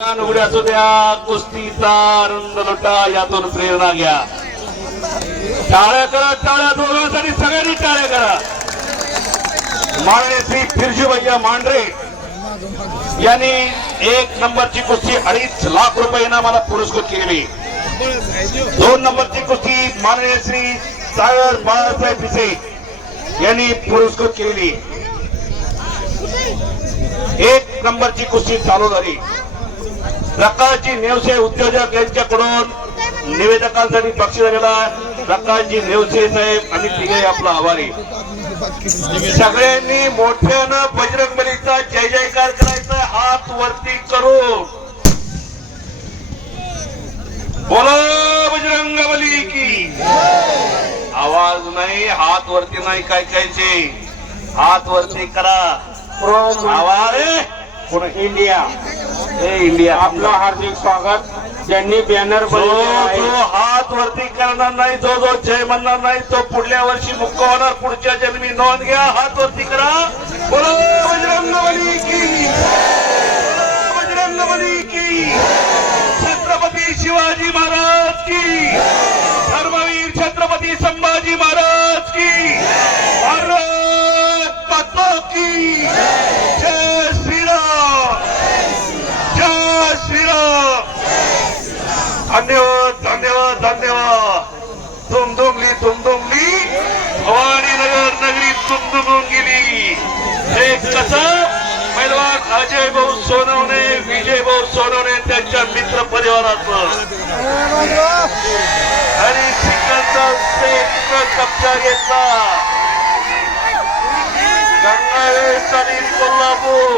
मैदान असू द्या कुस्तीचा आनंद लोटा यातून प्रेरणा घ्या. टाळ्या करा टाळ्या दोघांसाठी सगळ्यांनी टाळ्या करा. माननीय श्री फिरजी भैया मांढरे यांनी एक नंबरची कुस्ती अडीच लाख रुपये इनामाला पुरस्कृत केली. दोन नंबरची कुस्ती माननीय श्री सागर बाळासाहेब पिसे यांनी पुरस्कृत केली. एक नंबरची कुस्ती चालू झाली. प्रकाशजी नेवसे उद्योजक यांच्याकडून निवेदकांसाठी पक्ष झालेला प्रकाशजी नेवसे साहेब आणि तिघे आपला आभारी. सगळ्यांनी मोठ्यानं बजरंग बलीचा जय जयकार करायचा हात वरती करू बोला बजरंग बली की. आवाज नाही हात वरती नाही काय कायचे. हात वरती करा. आवाज. इंडिया. हे इंडिया. आपलं हार्दिक स्वागत. ज्यांनी बॅनर जो जो हात वरती करणार नाही जो जो जय म्हणणार नाही तो पुढल्या वर्षी मुक्त होणार. पुढच्या जन्मी नोंद घ्या. हात वरती करा. बोलो बजरंग बली की. बजरंग बली की. छत्रपती शिवाजी महाराज की. धर्मवीर छत्रपती संभाजी महाराज की. भारत माता की जय श्रीराम जय श्रीराम धन्यवाद धन्यवाद धन्यवाद. दुमदुमली दुमदुमली भवानी नगर नगरी दुमदुमून गेली हे कसं? पैलवान अजय भाऊ सोनवणे विजय भाऊ सोनवणे त्यांच्या मित्र परिवाराचं आणि सिकंदर शेख कब्जा घेतला गंगावेश आणि कोल्हापूर.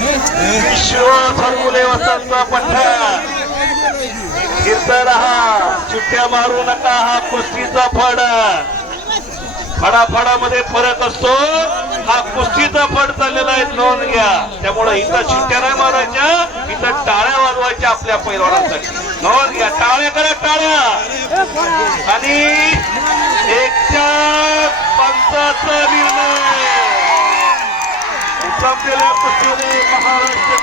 विश्व फरमुले वसंत पठ्ठा फिरत राहा सुट्ट्या मारू नका हा कुस्तीचा फडा. फडाफडामध्ये फरक असतो हा कुस्तीचा फड चाललेला आहे नोंद घ्या. त्यामुळे इथं सुट्ट्या नाही मारायच्या इथं टाळ्या वाजवायच्या आपल्या पैलवानासाठी. नोंद घ्या टाळ्या करा टाळ्या. आणि एकच्या पंचाचा निर्णय. संपलेल्या कुस्तीने महाराष्ट्र